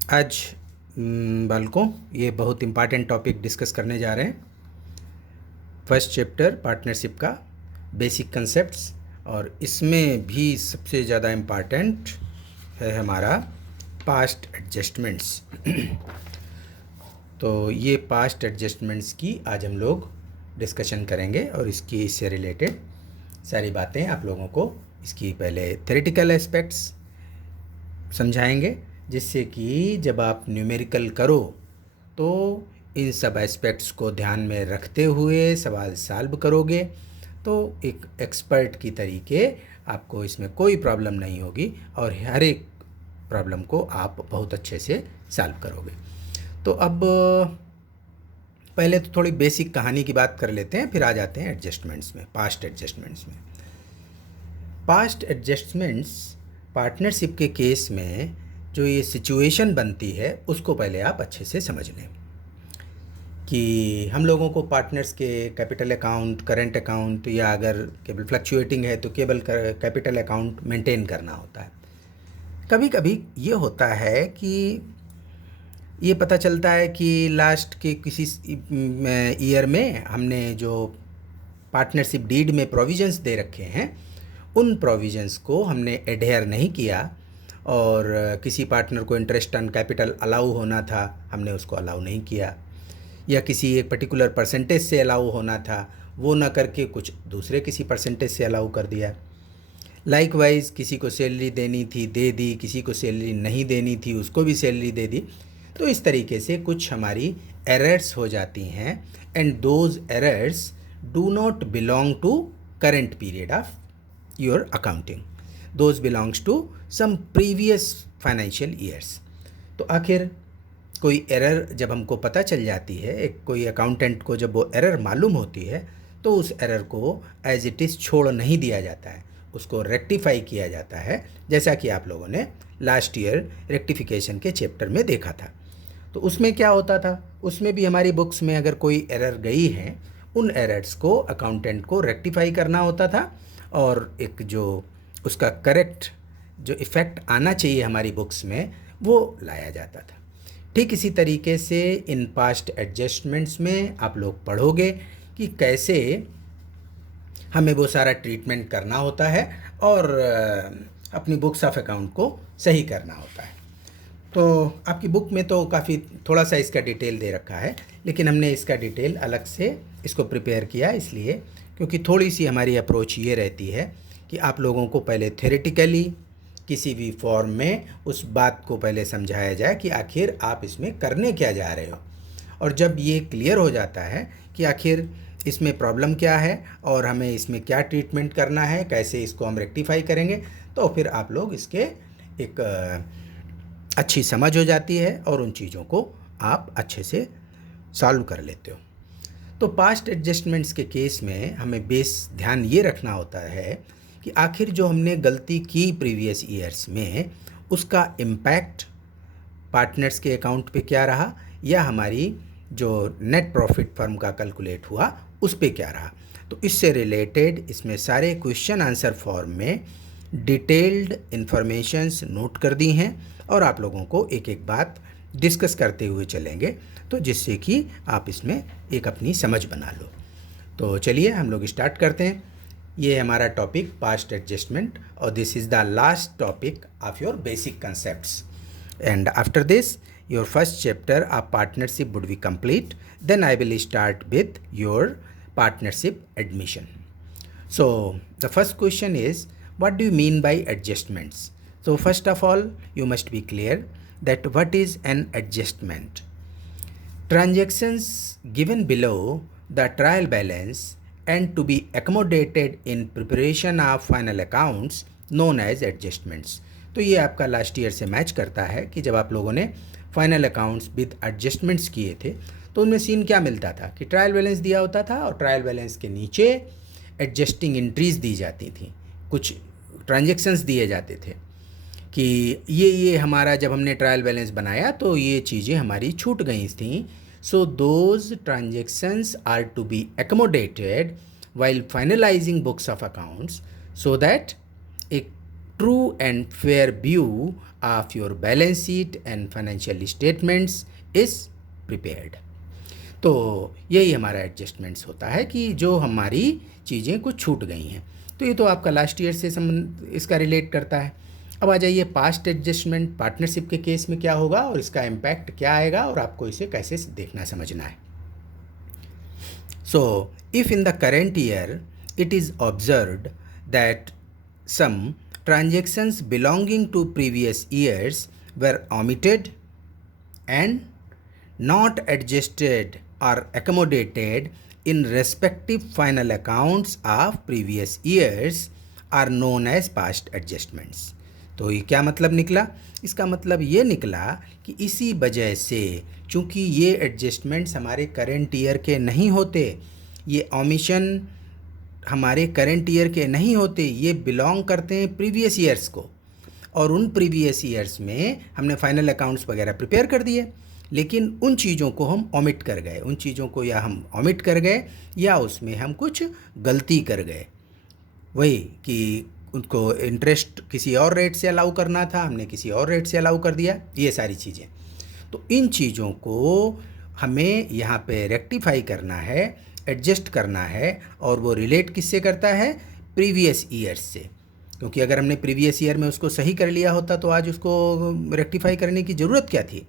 आज बालकों ये बहुत इम्पॉर्टेंट टॉपिक डिस्कस करने जा रहे हैं। फर्स्ट चैप्टर पार्टनरशिप का बेसिक कंसेप्ट्स, और इसमें भी सबसे ज़्यादा इम्पॉर्टेंट है हमारा पास्ट एडजस्टमेंट्स। तो ये पास्ट एडजस्टमेंट्स की आज हम लोग डिस्कशन करेंगे और इससे रिलेटेड सारी बातें आप लोगों को इसकी पहले थ्योरेटिकल एस्पेक्ट्स समझाएंगे, जिससे कि जब आप न्यूमेरिकल करो तो इन सब एस्पेक्ट्स को ध्यान में रखते हुए सवाल सॉल्व करोगे तो एक एक्सपर्ट की तरीके आपको इसमें कोई प्रॉब्लम नहीं होगी और हर एक प्रॉब्लम को आप बहुत अच्छे से सॉल्व करोगे। तो अब पहले तो थोड़ी बेसिक कहानी की बात कर लेते हैं, फिर आ जाते हैं एडजस्टमेंट्स में, पास्ट एडजस्टमेंट्स में। पास्ट एडजस्टमेंट्स पार्टनरशिप के केस में जो ये सिचुएशन बनती है उसको पहले आप अच्छे से समझ लें कि हम लोगों को पार्टनर्स के कैपिटल अकाउंट, करंट अकाउंट, या अगर केवल फ्लक्चुएटिंग है तो केवल कैपिटल अकाउंट मेंटेन करना होता है। कभी कभी ये होता है कि ये पता चलता है कि लास्ट के किसी ईयर में हमने जो पार्टनरशिप डीड में प्रोविजंस दे रखे हैं उन प्रोविजंस को हमने एडहेयर नहीं किया, और किसी पार्टनर को इंटरेस्ट ऑन कैपिटल अलाउ होना था, हमने उसको अलाउ नहीं किया, या किसी एक पर्टिकुलर परसेंटेज से अलाउ होना था वो ना करके कुछ दूसरे किसी परसेंटेज से अलाउ कर दिया। लाइकवाइज किसी को सैलरी देनी थी दे दी, किसी को सैलरी नहीं देनी थी उसको भी सैलरी दे दी। तो इस तरीके से कुछ हमारी एरर्स हो जाती हैं, and those errors do not belong to current period of your accounting, those belongs to some previous financial years. तो आखिर कोई एरर जब हमको पता चल जाती है, एक कोई अकाउंटेंट को जब वो एरर मालूम होती है तो उस एरर को एज इट इज़ छोड़ नहीं दिया जाता है, उसको रेक्टिफाई किया जाता है, जैसा कि आप लोगों ने लास्ट ईयर रेक्टिफिकेशन के चैप्टर में देखा था। तो उसमें क्या होता था, उसमें भी हमारी बुक्स में अगर कोई एरर गई है उन एरर्स को अकाउंटेंट को रेक्टिफाई करना होता था, और एक जो उसका करेक्ट जो इफ़ेक्ट आना चाहिए हमारी बुक्स में वो लाया जाता था। ठीक इसी तरीके से इन पास्ट एडजस्टमेंट्स में आप लोग पढ़ोगे कि कैसे हमें वो सारा ट्रीटमेंट करना होता है और अपनी बुक्स ऑफ अकाउंट को सही करना होता है। तो आपकी बुक में तो काफ़ी थोड़ा सा इसका डिटेल दे रखा है, लेकिन हमने इसका डिटेल अलग से इसको प्रिपेयर किया इसलिए क्योंकि थोड़ी सी हमारी अप्रोच ये रहती है कि आप लोगों को पहले थ्योरेटिकली किसी भी फॉर्म में उस बात को पहले समझाया जाए कि आखिर आप इसमें करने क्या जा रहे हो, और जब ये क्लियर हो जाता है कि आखिर इसमें प्रॉब्लम क्या है और हमें इसमें क्या ट्रीटमेंट करना है, कैसे इसको हम रेक्टिफाई करेंगे, तो फिर आप लोग इसके एक अच्छी समझ हो जाती है और उन चीज़ों को आप अच्छे से सॉल्व कर लेते हो। तो पास्ट एडजस्टमेंट्स के केस में हमें ध्यान ये रखना होता है कि आखिर जो हमने गलती की प्रीवियस ईयर्स में उसका इम्पैक्ट पार्टनर्स के अकाउंट पे क्या रहा, या हमारी जो नेट प्रॉफिट फर्म का कैलकुलेट हुआ उस पे क्या रहा। तो इससे रिलेटेड इसमें सारे क्वेश्चन आंसर फॉर्म में डिटेल्ड इन्फॉर्मेशंस नोट कर दी हैं, और आप लोगों को एक एक बात डिस्कस करते हुए चलेंगे, तो जिससे कि आप इसमें एक अपनी समझ बना लो। तो चलिए हम लोग स्टार्ट करते हैं। ये हमारा टॉपिक पास्ट एडजस्टमेंट, और this is the last topic of your basic concepts, and after this your first chapter of partnership would be complete. Then I will start with your partnership admission. So the first question is, what do you mean by adjustments? So first of all, you must be clear that what is an adjustment. Transactions given below the trial balance and to be accommodated in preparation of final accounts known as adjustments. तो ये आपका last year से match करता है कि जब आप लोगों ने फाइनल अकाउंट्स विद एडजस्टमेंट्स किए थे तो उनमें सीन क्या मिलता था कि ट्रायल बैलेंस दिया होता था और ट्रायल बैलेंस के नीचे एडजस्टिंग एंट्रीज दी जाती थी, कुछ ट्रांजैक्शंस दिए जाते थे कि ये हमारा जब हमने ट्रायल बैलेंस बनाया तो ये चीज़ें हमारी छूट गई थी। So those transactions are to be accommodated while finalizing books of accounts so that एक true and fair view of your balance sheet and financial statements is prepared। तो यही हमारा एडजस्टमेंट्स होता है कि जो हमारी चीज़ें कुछ छूट गई हैं। तो ये तो आपका लास्ट ईयर से संबंध इसका रिलेट करता है। अब आ जाइए पास्ट एडजस्टमेंट पार्टनरशिप के केस में क्या होगा और इसका इम्पैक्ट क्या आएगा और आपको इसे कैसे देखना समझना है। So if in the current year it is observed that some transactions belonging to previous years were omitted and not adjusted or accommodated in respective final accounts of previous years are known as past adjustments। तो ये क्या मतलब निकला? इसका मतलब ये निकला कि इसी वजह से चूँकि ये एडजस्टमेंट्स हमारे करेंट ईयर के नहीं होते, ये ओमिशन हमारे करेंट ईयर के नहीं होते, ये बिलोंग करते हैं प्रीवियस ईयर्स को, और उन प्रीवियस ईयर्स में हमने फाइनल अकाउंट्स वगैरह प्रिपेयर कर दिए, लेकिन उन चीज़ों को हम ओमिट कर गए, उन चीज़ों को या हम ओमिट कर गए या उसमें हम कुछ गलती कर गए। वही कि उनको इंटरेस्ट किसी और रेट से अलाउ करना था, हमने किसी और रेट से अलाउ कर दिया, ये सारी चीज़ें। तो इन चीज़ों को हमें यहाँ पे रेक्टिफाई करना है, एडजस्ट करना है, और वो रिलेट किससे करता है? प्रीवियस ईयर्स से। क्योंकि अगर हमने प्रीवियस ईयर में उसको सही कर लिया होता तो आज उसको रेक्टिफाई करने की ज़रूरत क्या थी?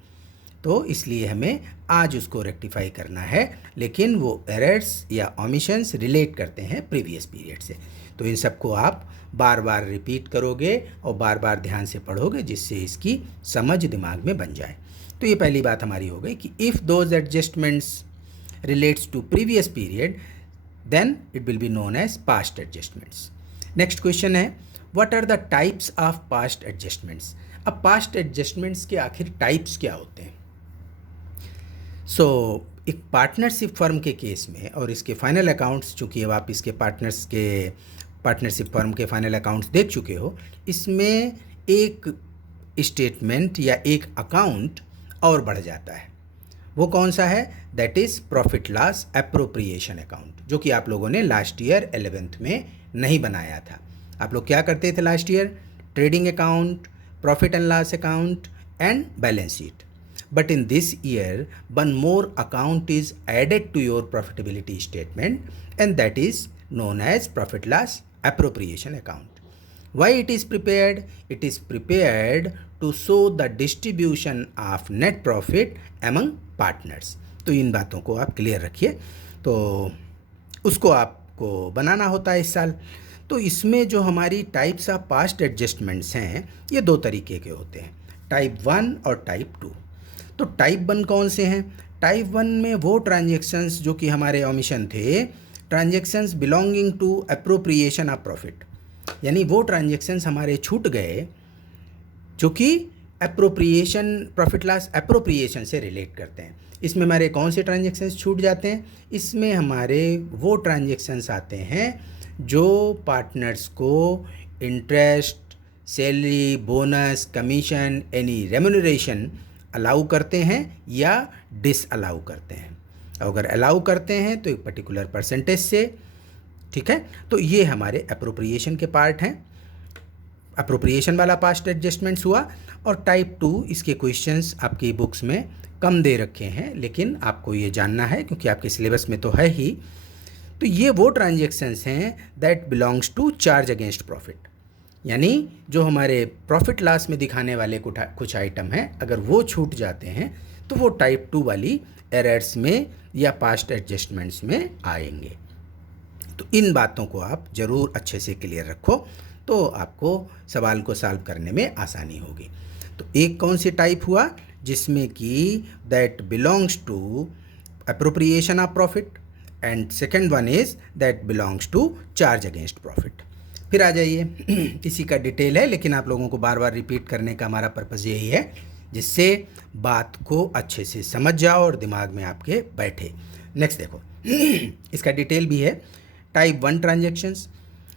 तो इसलिए हमें आज उसको रेक्टिफाई करना है, लेकिन वो एरर्स या ओमिशंस रिलेट करते हैं प्रीवियस पीरियड से। तो इन सबको आप बार बार रिपीट करोगे और बार बार ध्यान से पढ़ोगे, जिससे इसकी समझ दिमाग में बन जाए। तो ये पहली बात हमारी हो गई कि if those adjustments relates to previous period then it will be known as past adjustments। next question है what are the types of past adjustments। अब past adjustments के आखिर types क्या होते हैं? so एक पार्टनरशिप फर्म के केस में और इसके फाइनल अकाउंट्स, चूँकि अब आप इसके पार्टनरशिप फर्म के फाइनल अकाउंट्स देख चुके हो, इसमें एक स्टेटमेंट या एक अकाउंट और बढ़ जाता है। वो कौन सा है? That is profit loss appropriation account, जो कि आप लोगों ने लास्ट ईयर 11th में नहीं बनाया था। आप लोग क्या करते थे last year? Trading account, profit and loss account and balance sheet. But in this year one more account is added to your profitability statement and that is known as profit loss appropriation account. Why it is prepared? It is prepared to show the distribution of net profit among partners। तो इन बातों को आप clear रखिए। तो उसको आपको बनाना होता है इस साल। तो इसमें जो हमारी टाइप्स ऑफ पास्ट एडजस्टमेंट्स हैं, ये दो तरीके के होते हैं, टाइप 1 और टाइप 2। तो टाइप 1 कौन से हैं? टाइप 1 में वो ट्रांजेक्शन्स जो कि हमारे ओमिशन थे, transactions belonging to appropriation of profit, यानी वो ट्रांजेक्शन्स हमारे छूट गए जो कि एप्रोप्रिएशन, प्रॉफिट लॉस एप्रोप्रिएशन से रिलेट करते हैं। इसमें हमारे कौन से ट्रांजेक्शन्स छूट जाते हैं? इसमें हमारे वो ट्रांजेक्शन्स आते हैं जो पार्टनर्स को interest, salary, bonus, commission, any remuneration allow करते हैं या डिस अलाउ करते हैं। अगर अलाउ करते हैं तो एक पर्टिकुलर परसेंटेज से, ठीक है। तो ये हमारे अप्रोप्रिएशन के पार्ट हैं। अप्रोप्रिएशन वाला पास्ट एडजस्टमेंट्स हुआ। और टाइप 2 इसके क्वेश्चंस आपकी बुक्स में कम दे रखे हैं, लेकिन आपको ये जानना है क्योंकि आपके सिलेबस में तो है ही। तो ये वो ट्रांजेक्शन्स हैं that belongs to charge against profit, यानी जो हमारे प्रॉफिट लॉस में दिखाने वाले कुछ आइटम हैं, अगर वो छूट जाते हैं तो वो टाइप 2 वाली एरर्स में या पास्ट एडजस्टमेंट्स में आएंगे। तो इन बातों को आप ज़रूर अच्छे से क्लियर रखो, तो आपको सवाल को सॉल्व करने में आसानी होगी। तो एक कौन सी टाइप हुआ? जिसमें कि that belongs to appropriation of profit, and second one is that belongs to charge against profit. फिर आ जाइए, इसी का डिटेल है, लेकिन आप लोगों को बार बार रिपीट करने का हमारा पर्पज़ यही है जिससे बात को अच्छे से समझ जाओ और दिमाग में आपके बैठे। नेक्स्ट देखो, इसका डिटेल भी है। Type 1 transactions,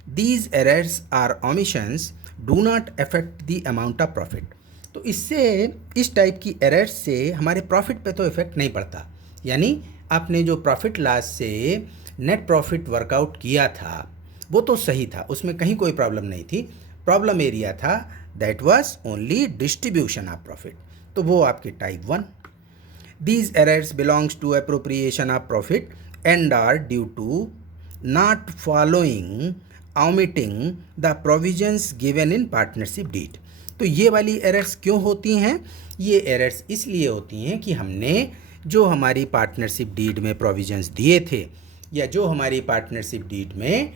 these errors or omissions do not affect the amount of profit. तो इससे, इस टाइप की एरर्स से हमारे प्रॉफिट पे तो इफेक्ट नहीं पड़ता, यानी आपने जो प्रॉफिट लॉस से नेट प्रॉफिट वर्कआउट किया था वो तो सही था, उसमें कहीं कोई प्रॉब्लम नहीं थी, प्रॉब्लम एरिया था that was only distribution of profit, तो वो आपकी type 1। These errors belongs to appropriation of profit and are due to not following, omitting the provisions given in partnership deed। तो ये वाली एरर्स क्यों होती हैं? ये एरर्स इसलिए होती हैं कि हमने जो हमारी पार्टनरशिप डीड में प्रोविजंस दिए थे या जो हमारी पार्टनरशिप डीड में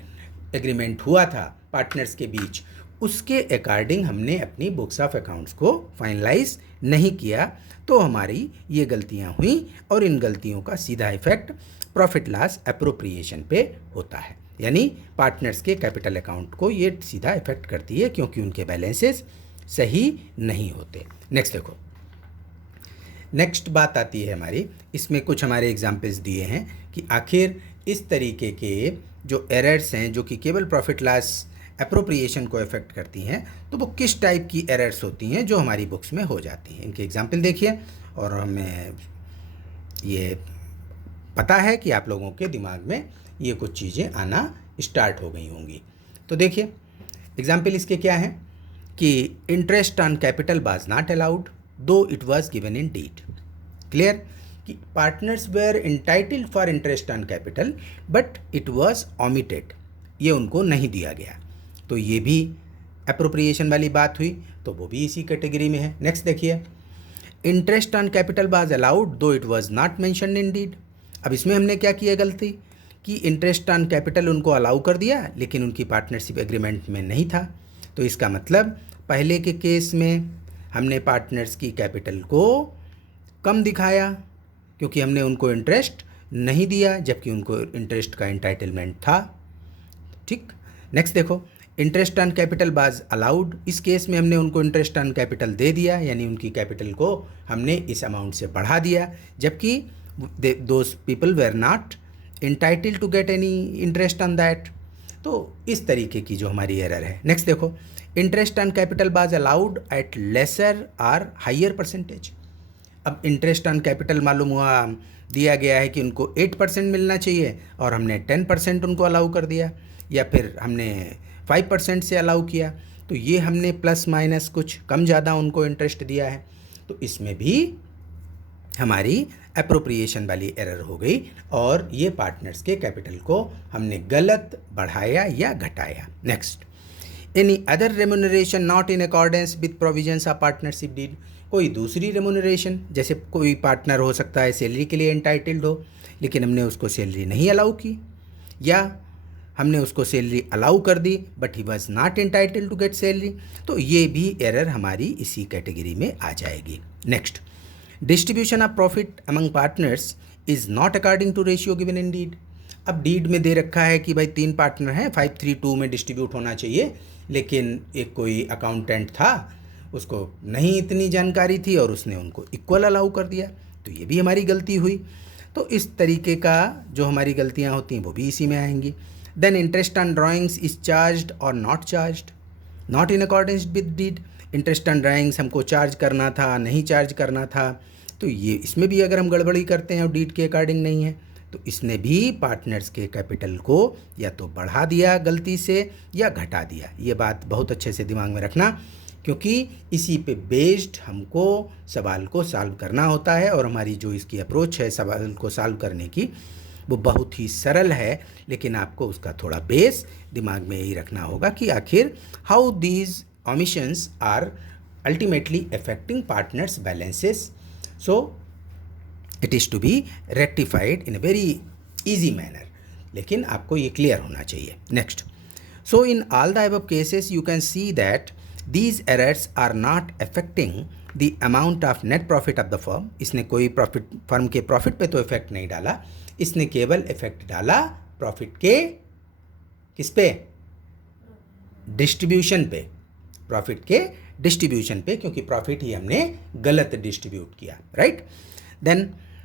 एग्रीमेंट हुआ था पार्टनर्स के बीच, उसके अकॉर्डिंग हमने अपनी बुक्स ऑफ अकाउंट्स को फाइनलाइज नहीं किया, तो हमारी ये गलतियां हुई और इन गलतियों का सीधा इफेक्ट प्रॉफिट लॉस अप्रोप्रिएशन पे होता है, यानी पार्टनर्स के कैपिटल अकाउंट को ये सीधा इफेक्ट करती है क्योंकि उनके बैलेंसेस सही नहीं होते। नेक्स्ट देखो, नेक्स्ट बात आती है हमारी, इसमें कुछ हमारे एग्जाम्पल्स दिए हैं कि आखिर इस तरीके के जो एरर्स हैं जो कि केवल प्रॉफिट लॉस अप्रोप्रिएशन को इफेक्ट करती हैं, तो वो किस टाइप की एरर्स होती हैं जो हमारी बुक्स में हो जाती हैं। इनके एग्जाम्पल देखिए और हमें ये पता है कि आप लोगों के दिमाग में ये कुछ चीज़ें आना स्टार्ट हो गई होंगी। तो देखिए एग्जाम्पल इसके क्या हैं कि interest on capital was not allowed though it was given in deed. Clear कि partners were entitled for interest on capital but it was omitted, ये उनको नहीं दिया गया, तो ये भी अप्रोप्रिएशन वाली बात हुई, तो वो भी इसी कैटेगरी में है। नेक्स्ट देखिए, interest on capital was allowed though it was not mentioned in deed. अब इसमें हमने क्या किया गलती कि इंटरेस्ट ऑन कैपिटल उनको अलाउ कर दिया लेकिन उनकी पार्टनरशिप एग्रीमेंट में नहीं था, तो इसका मतलब पहले के केस में हमने पार्टनर्स की कैपिटल को कम दिखाया क्योंकि हमने उनको इंटरेस्ट नहीं दिया जबकि उनको इंटरेस्ट का एंटाइटलमेंट था। ठीक, नेक्स्ट देखो, interest on capital was allowed, इस केस में हमने उनको इंटरेस्ट ऑन कैपिटल दे दिया, यानी उनकी कैपिटल को हमने इस अमाउंट से बढ़ा दिया जबकि those people were not entitled to get any interest on that. तो इस तरीके की जो हमारी एरर है। नेक्स्ट देखो, interest on capital was allowed at lesser और हायर परसेंटेज। अब इंटरेस्ट ऑन कैपिटल मालूम हुआ दिया गया है कि उनको 8% मिलना चाहिए और हमने 10% उनको अलाउ कर दिया, या फिर हमने 5% से अलाउ किया, तो ये हमने प्लस माइनस कुछ कम ज़्यादा उनको इंटरेस्ट दिया है, तो इसमें भी हमारी अप्रोप्रिएशन वाली एरर हो गई और ये पार्टनर्स के कैपिटल को हमने गलत बढ़ाया या घटाया। Next, any other remuneration not in accordance with provisions of partnership deed. कोई दूसरी रेम्यूनरेशन, जैसे कोई पार्टनर हो सकता है सैलरी के लिए एंटाइटल्ड हो लेकिन हमने उसको सैलरी नहीं अलाउ की, या हमने उसको सैलरी अलाउ कर दी but he was not entitled to get salary, तो ये भी एरर हमारी इसी कैटेगरी में आ जाएगी। Next, distribution of profit among partners is not according to ratio given in deed. अब डीड में दे रखा है कि भाई 3 पार्टनर हैं, 5-3-2 में डिस्ट्रीब्यूट होना चाहिए, लेकिन एक कोई अकाउंटेंट था उसको नहीं इतनी जानकारी थी और उसने उनको इक्वल अलाउ कर दिया, तो ये भी हमारी गलती हुई। तो इस तरीके का जो हमारी गलतियाँ होती हैं वो भी इसी में आएंगी। Then interest on drawings is charged और not charged not in accordance with deed. Interest on drawings हमको चार्ज करना था, नहीं चार्ज करना था, तो ये इसमें भी अगर हम गड़बड़ी करते हैं और डीड के अकॉर्डिंग नहीं है तो इसने भी पार्टनर्स के कैपिटल को या तो बढ़ा दिया गलती से या घटा दिया। ये बात बहुत अच्छे से दिमाग में रखना क्योंकि इसी पे बेस्ड हमको सवाल को सॉल्व करना होता है और हमारी जो इसकी अप्रोच है सवाल को सॉल्व करने की वो बहुत ही सरल है, लेकिन आपको उसका थोड़ा बेस दिमाग में यही रखना होगा कि आखिर how these omissions are ultimately affecting partners' balances, so it is to be rectified in a very easy manner, लेकिन आपको ये क्लियर होना चाहिए। Next, so in all the above cases you can see that these errors are not affecting the amount of net profit of the firm। इसने कोई profit firm के profit पे तो इफेक्ट नहीं डाला, इसने केवल इफेक्ट डाला प्रॉफिट के किस पे, डिस्ट्रीब्यूशन पे, प्रॉफिट के डिस्ट्रीब्यूशन पे, क्योंकि प्रॉफिट ही हमने गलत डिस्ट्रीब्यूट किया, right. Then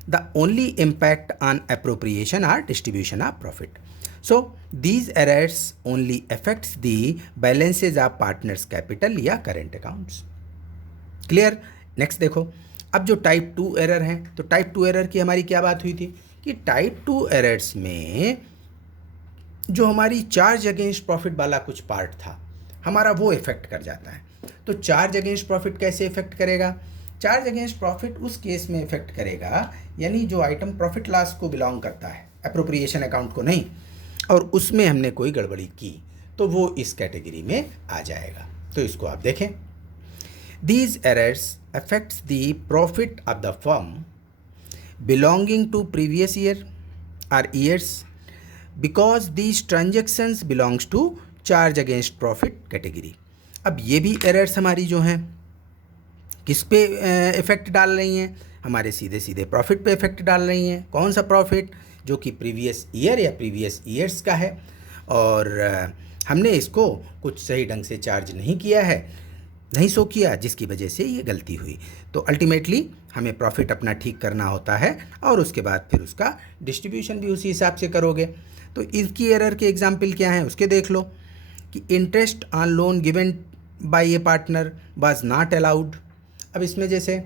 the only impact on appropriation or distribution of profit. So these errors only affects the balances of partners capital या करेंट अकाउंट्स। क्लियर। नेक्स्ट देखो, अब जो टाइप 2 एरर हैं, तो टाइप 2 एरर की हमारी क्या बात हुई थी कि टाइप 2 एरर्स में जो हमारी चार्ज अगेंस्ट प्रॉफिट वाला कुछ पार्ट था हमारा वो इफ़ेक्ट कर जाता है। तो चार्ज अगेंस्ट प्रॉफिट कैसे इफ़ेक्ट करेगा? चार्ज अगेंस्ट प्रॉफिट उस केस में इफ़ेक्ट करेगा, यानी जो आइटम प्रॉफिट लॉस को बिलोंग करता है, अप्रोप्रिएशन अकाउंट को नहीं, और उसमें हमने कोई गड़बड़ी की तो वो इस कैटेगरी में आ जाएगा। तो इसको आप देखें, these errors affects the profit of the firm belonging to previous year or years because these transactions belongs to charge against profit category। अब ये भी एरर्स हमारी जो हैं किस पे इफ़ेक्ट डाल रही हैं? हमारे सीधे सीधे प्रॉफिट पे इफ़ेक्ट डाल रही हैं। कौन सा प्रॉफिट? जो कि प्रीवियस ईयर या प्रीवियस ईयर्स का है, और हमने इसको कुछ सही ढंग से चार्ज नहीं किया है, नहीं शो किया, जिसकी वजह से ये गलती हुई। तो अल्टीमेटली हमें प्रॉफिट अपना ठीक करना होता है और उसके बाद फिर उसका डिस्ट्रीब्यूशन भी उसी हिसाब से करोगे। तो इसकी एरर के एग्जाम्पल क्या हैं उसके देख लो, कि interest on loan given by A partner was not allowed. अब इसमें जैसे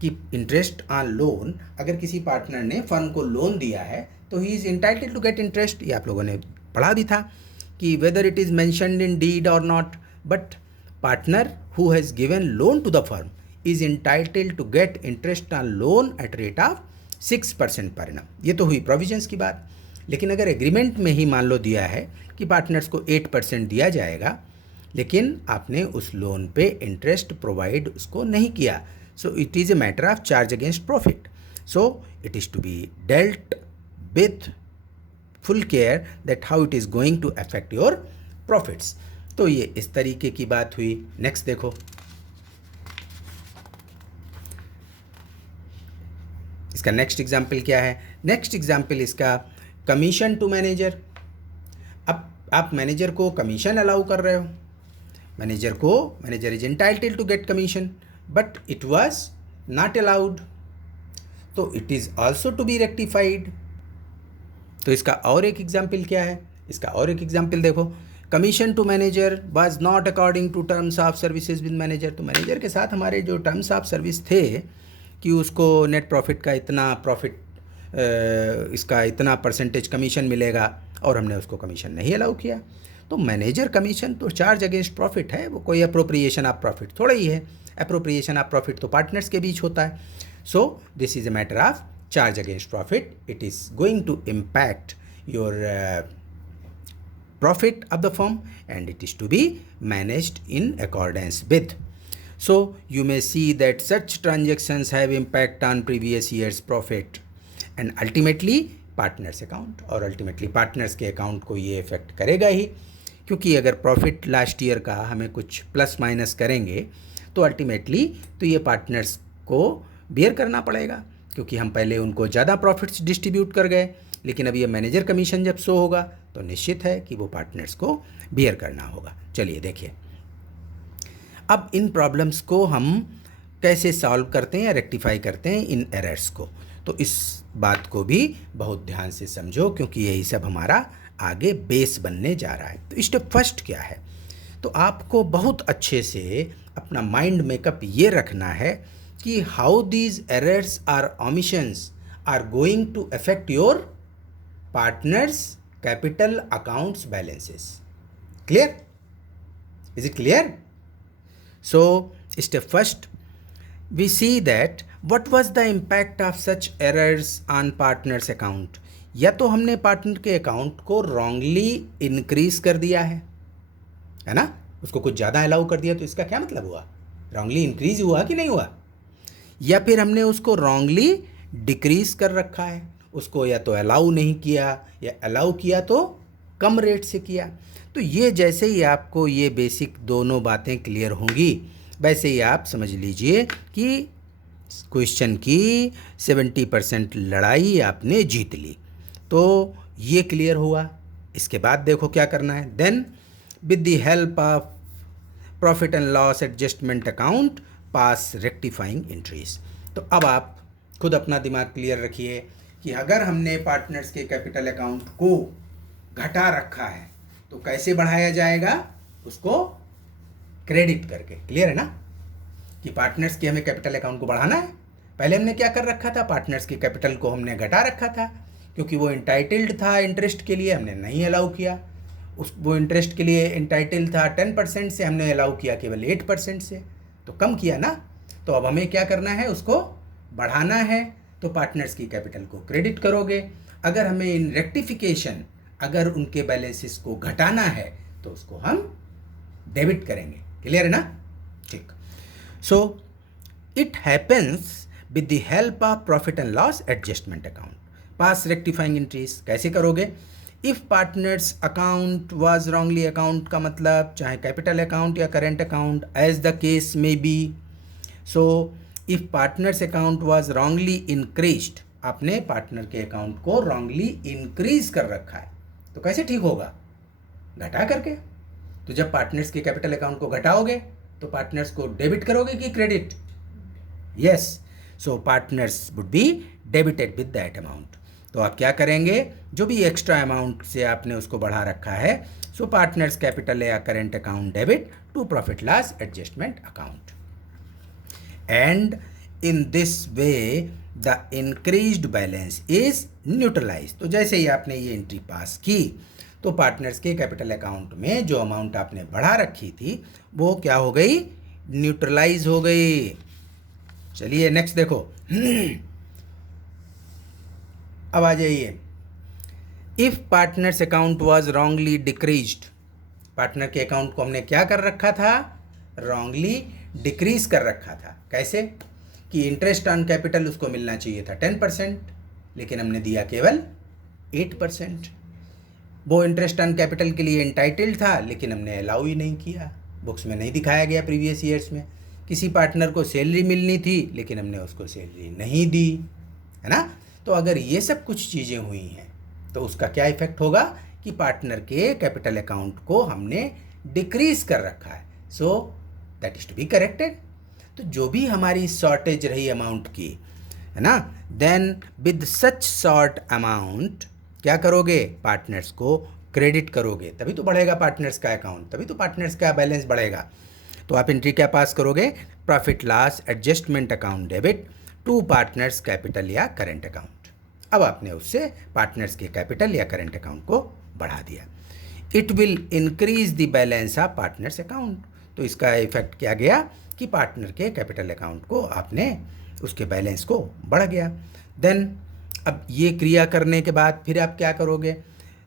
कि इंटरेस्ट ऑन लोन, अगर किसी पार्टनर ने फर्म को लोन दिया है तो he is entitled to get interest. ये आप लोगों ने पढ़ा भी था कि whether it is mentioned in deed और not, but partner who has given loan to the firm is entitled to get interest on loan at rate of 6% per annum। ये तो हुई प्रोविजंस की बात। लेकिन अगर एग्रीमेंट में ही मान लो दिया है कि पार्टनर्स को 8% दिया जाएगा, लेकिन आपने उस लोन पे इंटरेस्ट प्रोवाइड उसको नहीं किया, so it is a matter of charge against profit. So it is to be dealt with full care that how it is going to affect your profits. तो ये इस तरीके की बात हुई। नेक्स्ट देखो, इसका नेक्स्ट एग्जाम्पल क्या है? नेक्स्ट एग्जाम्पल इसका कमीशन टू मैनेजर। अब आप मैनेजर को कमीशन अलाउ कर रहे हो, manager is entitled to get commission but it was not allowed, तो it is also to be rectified. तो इसका और एक एग्जाम्पल क्या है? इसका और एक एग्जाम्पल देखो, commission to manager was not according to terms of services with manager. तो मैनेजर के साथ हमारे जो टर्म्स ऑफ सर्विस थे कि उसको नेट प्रॉफिट का इतना प्रॉफिट, इसका इतना परसेंटेज कमीशन मिलेगा, और हमने उसको कमीशन नहीं अलाउ किया। तो मैनेजर कमीशन तो चार्ज अगेंस्ट प्रॉफिट है, वो कोई अप्रोप्रिएशन ऑफ प्रॉफिट थोड़ा ही है। अप्रोप्रिएशन ऑफ प्रॉफिट तो पार्टनर्स के बीच होता है। So this is a matter of charge against profit. It is going to impact your profit of the firm and it is to be managed in accordance with. So you may see that such transactions have impact on previous year's profit and ultimately partners account, और ultimately partners के account को ये affect करेगा ही, क्योंकि अगर profit last year का हमें कुछ प्लस माइनस करेंगे तो ultimately तो ये partners को bear करना पड़ेगा, क्योंकि हम पहले उनको ज़्यादा प्रॉफिट्स डिस्ट्रीब्यूट कर गए, लेकिन अब ये मैनेजर कमीशन जब शो होगा तो निश्चित है कि वो पार्टनर्स को बियर करना होगा। चलिए देखिए, अब इन प्रॉब्लम्स को हम कैसे सॉल्व करते हैं या रेक्टिफाई करते हैं इन एरर्स को, तो इस बात को भी बहुत ध्यान से समझो, क्योंकि यही सब हमारा आगे बेस बनने जा रहा है। तो स्टेप फर्स्ट क्या है? तो आपको बहुत अच्छे से अपना माइंड मेकअप ये रखना है कि how these errors or omissions are going to affect your partners capital accounts balances। clear? Is it clear? So step first, we see that what was the impact of such errors on partners account। या तो हमने partner के account को wrongly increase कर दिया है ना, उसको कुछ ज़्यादा अलाउ कर दिया, तो इसका क्या मतलब हुआ? रॉन्गली इंक्रीज हुआ कि नहीं हुआ? या फिर हमने उसको रॉन्गली डिक्रीज कर रखा है, उसको या तो अलाउ नहीं किया या अलाउ किया तो कम रेट से किया। तो ये जैसे ही आपको ये बेसिक दोनों बातें क्लियर होंगी, वैसे ही आप समझ लीजिए कि क्वेश्चन की 70% लड़ाई आपने जीत ली। तो ये क्लियर हुआ। इसके बाद देखो क्या करना है। Then with the help of profit and loss adjustment account pass rectifying entries. तो अब आप खुद अपना दिमाग क्लियर रखिए कि अगर हमने पार्टनर्स के कैपिटल अकाउंट को घटा रखा है तो कैसे बढ़ाया जाएगा? उसको क्रेडिट करके। क्लियर है ना कि पार्टनर्स के हमें कैपिटल अकाउंट को बढ़ाना है। पहले हमने क्या कर रखा था? पार्टनर्स के कैपिटल को हमने घटा रखा था, क्योंकि वो इंटाइटल्ड था इंटरेस्ट के लिए, हमने नहीं अलाउ किया। वो इंटरेस्ट के लिए इंटाइटल था 10% से, हमने अलाउ किया केवल 8% से, तो कम किया ना। तो अब हमें क्या करना है, उसको बढ़ाना है। तो पार्टनर्स की कैपिटल को क्रेडिट करोगे। अगर हमें इन रेक्टिफिकेशन, अगर उनके बैलेंसेस को घटाना है तो उसको हम डेबिट करेंगे। क्लियर है ना? ठीक। So it happens with the help of profit and loss adjustment account. Pass rectifying entries कैसे करोगे? If partners account was wrongly, account का मतलब चाहे कैपिटल अकाउंट या current account, as the case may be. So if partners account was wrongly increased, आपने partner के account को wrongly increase कर रखा है, तो कैसे ठीक होगा? घटा करके। तो जब पार्टनर्स के कैपिटल अकाउंट को घटाओगे तो पार्टनर्स को डेबिट करोगे कि credit? Yes. So partners would be debited with that amount. तो आप क्या करेंगे, जो भी एक्स्ट्रा अमाउंट से आपने उसको बढ़ा रखा है, सो पार्टनर्स कैपिटल या current account debit to profit loss adjustment account. And in this way the increased balance is neutralize. तो जैसे ही आपने ये एंट्री पास की तो पार्टनर्स के कैपिटल अकाउंट में जो अमाउंट आपने बढ़ा रखी थी वो क्या हो गई? न्यूट्रलाइज हो गई। चलिए नेक्स्ट देखो। अब आ जाइए। If partners account was wrongly decreased, partner के अकाउंट को हमने क्या कर रखा था? रॉन्गली डिक्रीज कर रखा था। कैसे? कि इंटरेस्ट ऑन कैपिटल उसको मिलना चाहिए था 10%, लेकिन हमने दिया केवल 8%। वो इंटरेस्ट ऑन कैपिटल के लिए इंटाइटल्ड था, लेकिन हमने अलाउ ही नहीं किया, बुक्स में नहीं दिखाया गया प्रीवियस ईयर्स में। किसी पार्टनर को सैलरी मिलनी थी, लेकिन हमने उसको सैलरी नहीं दी, है ना? तो अगर ये सब कुछ चीज़ें हुई हैं तो उसका क्या इफेक्ट होगा कि पार्टनर के कैपिटल अकाउंट को हमने डिक्रीज कर रखा है। So that is to be corrected. तो जो भी हमारी शॉर्टेज रही अमाउंट की, है ना, then with such short amount क्या करोगे? पार्टनर्स को क्रेडिट करोगे, तभी तो बढ़ेगा पार्टनर्स का अकाउंट, तभी तो पार्टनर्स का बैलेंस बढ़ेगा। तो आप एंट्री क्या पास करोगे? Profit loss adjustment account debit to partners capital या करेंट अकाउंट। अब आपने उससे पार्टनर्स के कैपिटल या करेंट अकाउंट को बढ़ा दिया। It will increase the balance of partners account. तो इसका इफेक्ट क्या गया कि पार्टनर के कैपिटल अकाउंट को आपने उसके बैलेंस को बढ़ गया। देन अब ये क्रिया करने के बाद फिर आप क्या करोगे?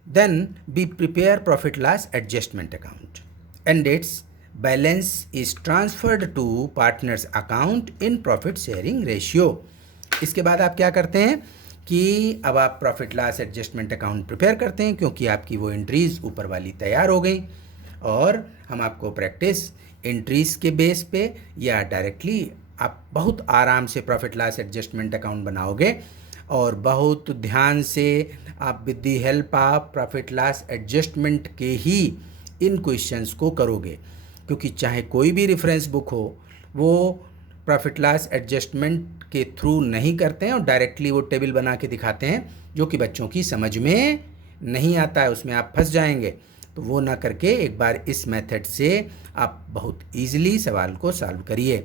Then be prepare profit loss adjustment account and its balance is transferred to partners account in profit sharing ratio. इसके बाद आप क्या करते हैं कि अब आप profit loss adjustment account prepare करते हैं, क्योंकि आपकी वो एंट्रीज ऊपर वाली तैयार हो गई, और हम आपको प्रैक्टिस एंट्रीज के बेस पे या डायरेक्टली आप बहुत आराम से प्रॉफिट लॉस एडजस्टमेंट अकाउंट बनाओगे, और बहुत ध्यान से आप with the help of profit loss adjustment के ही इन क्वेश्चंस को करोगे। क्योंकि चाहे कोई भी रेफरेंस बुक हो, वो प्रॉफिट लॉस एडजस्टमेंट के थ्रू नहीं करते हैं और डायरेक्टली वो टेबल बना के दिखाते हैं, जो कि बच्चों की समझ में नहीं आता है, उसमें आप फंस जाएंगे। तो वो ना करके एक बार इस मेथड से आप बहुत ईजिली सवाल को सॉल्व करिए।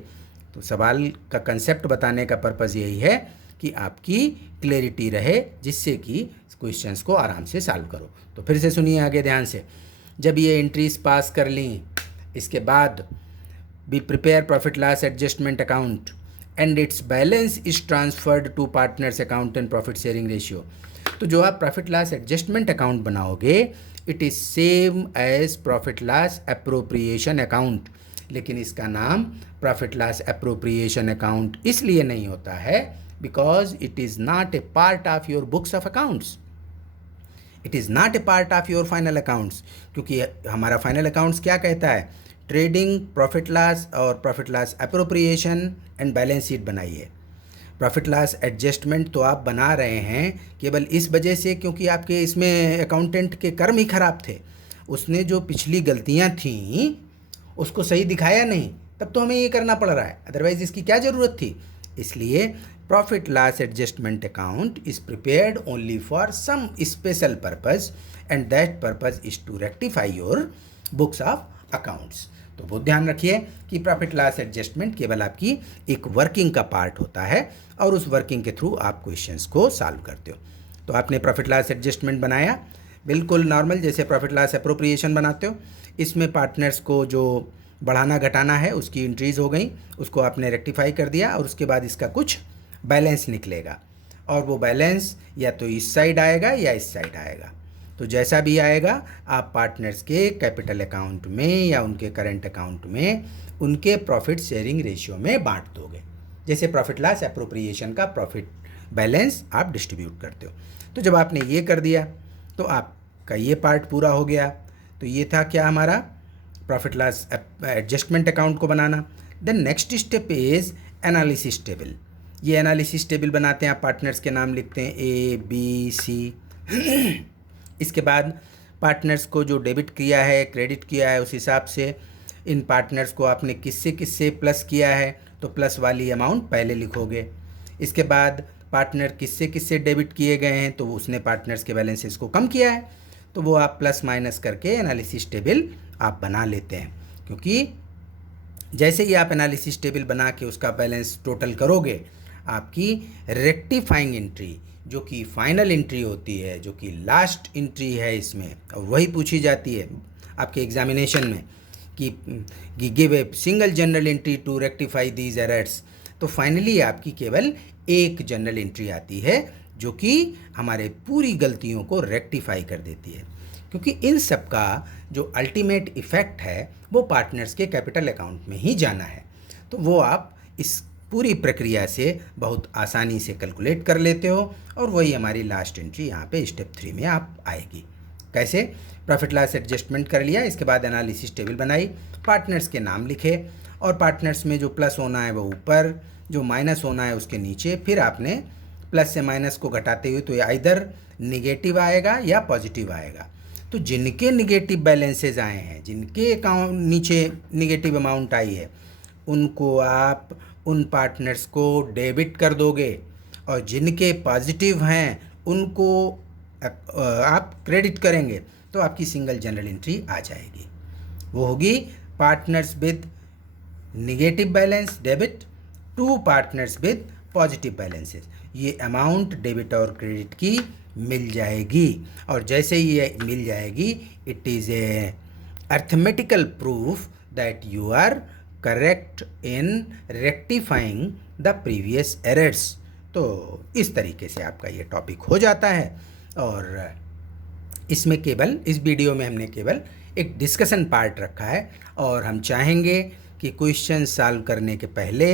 तो सवाल का कंसेप्ट बताने का पर्पज़ यही है कि आपकी क्लैरिटी रहे, जिससे कि क्वेश्चंस को आराम से सॉल्व करो। तो फिर से सुनिए आगे ध्यान से। जब ये एंट्रीज पास कर ली, इसके बाद be prepare profit loss adjustment account and its balance is transferred to partners account and profit sharing ratio. तो जो आप प्रॉफिट लॉस एडजस्टमेंट अकाउंट बनाओगे, it is same as profit loss appropriation account, लेकिन इसका नाम प्रॉफिट लॉस अप्रोप्रिएशन अकाउंट इसलिए नहीं होता है because it is not a part of your books of accounts, it is not a part of your final accounts. क्योंकि हमारा final accounts क्या कहता है? ट्रेडिंग, प्रॉफिट लॉस और profit loss appropriation and balance sheet बनाइए। Profit loss adjustment तो आप बना रहे हैं केवल इस वजह से क्योंकि आपके इसमें अकाउंटेंट के कर्म ही खराब थे, उसने जो पिछली गलतियां थीं उसको सही दिखाया नहीं, तब तो हमें ये करना पड़ रहा है, अदरवाइज इसकी क्या ज़रूरत थी। इसलिए profit loss adjustment account is prepared only for some special purpose and that purpose is to rectify your books of accounts. तो वो ध्यान रखिए कि प्रॉफिट लॉस एडजस्टमेंट केवल आपकी एक वर्किंग का पार्ट होता है और उस वर्किंग के थ्रू आप क्वेश्चंस को सॉल्व करते हो। तो आपने प्रॉफिट लॉस एडजस्टमेंट बनाया, बिल्कुल नॉर्मल जैसे प्रॉफिट लॉस एप्रोप्रिएशन बनाते हो। इसमें पार्टनर्स को जो बढ़ाना घटाना है उसकी एंट्रीज हो गई, उसको आपने रेक्टिफाई कर दिया और उसके बाद इसका कुछ बैलेंस निकलेगा और वो बैलेंस या तो इस साइड आएगा या इस साइड आएगा। तो जैसा भी आएगा आप पार्टनर्स के कैपिटल अकाउंट में या उनके करंट अकाउंट में उनके प्रॉफिट शेयरिंग रेशियो में बांट दोगे, जैसे प्रॉफिट लॉस एप्रोप्रिएशन का प्रॉफिट बैलेंस आप डिस्ट्रीब्यूट करते हो। तो जब आपने ये कर दिया तो आपका ये पार्ट पूरा हो गया। तो ये था क्या हमारा प्रॉफिट लॉस एडजस्टमेंट अकाउंट को बनाना। Then next step is analysis table. ये एनालिसिस टेबल बनाते हैं, आप पार्टनर्स के नाम लिखते हैं ABC। इसके बाद पार्टनर्स को जो डेबिट किया है क्रेडिट किया है उस हिसाब से इन पार्टनर्स को आपने किससे किससे प्लस किया है तो प्लस वाली अमाउंट पहले लिखोगे। इसके बाद पार्टनर किससे किससे डेबिट किए गए हैं तो उसने पार्टनर्स के बैलेंसेस को कम किया है तो वो आप प्लस माइनस करके एनालिसिस टेबल आप बना लेते हैं। क्योंकि जैसे ही आप एनालिसिस टेबल बना के उसका बैलेंस टोटल करोगे आपकी रेक्टिफाइंग एंट्री जो कि फाइनल एंट्री होती है, जो कि लास्ट एंट्री है इसमें, और वही पूछी जाती है आपके एग्जामिनेशन में कि give a single journal entry to rectify these errors. तो फाइनली आपकी केवल एक जनरल एंट्री आती है जो कि हमारे पूरी गलतियों को रेक्टिफाई कर देती है। क्योंकि इन सब का जो अल्टीमेट इफ़ेक्ट है वो पार्टनर्स के कैपिटल अकाउंट में ही जाना है। तो वो आप इस पूरी प्रक्रिया से बहुत आसानी से कैलकुलेट कर लेते हो और वही हमारी लास्ट एंट्री यहाँ पे स्टेप 3 में आप आएगी। कैसे? प्रॉफिट लॉस एडजस्टमेंट कर लिया, इसके बाद एनालिसिस टेबल बनाई, पार्टनर्स के नाम लिखे और पार्टनर्स में जो प्लस होना है वो ऊपर, जो माइनस होना है उसके नीचे। फिर आपने प्लस से माइनस को घटाते हुए तो ये आइदर निगेटिव आएगा या पॉजिटिव आएगा। तो जिनके निगेटिव बैलेंसेज आए हैं, जिनके अकाउंट नीचे निगेटिव अमाउंट आई है, उनको आप उन पार्टनर्स को डेबिट कर दोगे और जिनके पॉजिटिव हैं उनको आप क्रेडिट करेंगे। तो आपकी सिंगल जनरल एंट्री आ जाएगी, वो होगी partners with negative balance debit to partners with positive balances. ये अमाउंट डेबिट और क्रेडिट की मिल जाएगी और जैसे ही ये मिल जाएगी it is a arithmetical proof that you are correct in rectifying the previous errors. तो इस तरीके से आपका ये टॉपिक हो जाता है और इसमें केवल इस वीडियो में हमने केवल एक डिस्कशन पार्ट रखा है और हम चाहेंगे कि क्वेश्चन सॉल्व करने के पहले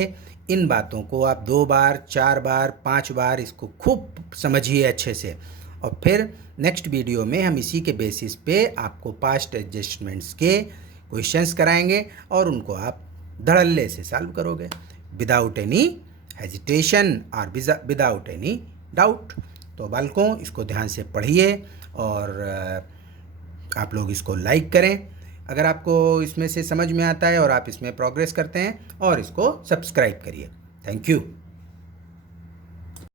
इन बातों को आप 2 बार 4 बार 5 बार इसको खूब समझिए अच्छे से और फिर नेक्स्ट वीडियो में हम इसी के बेसिस पे आपको पास्ट एडजस्टमेंट्स के क्वेश्चंस कराएंगे और उनको आप धड़ल्ले से सॉल्व करोगे विदाउट एनी हेजिटेशन और विदाउट एनी डाउट। तो बालकों इसको ध्यान से पढ़िए और आप लोग इसको लाइक करें अगर आपको इसमें से समझ में आता है और आप इसमें प्रोग्रेस करते हैं और इसको सब्सक्राइब करिए। Thank you.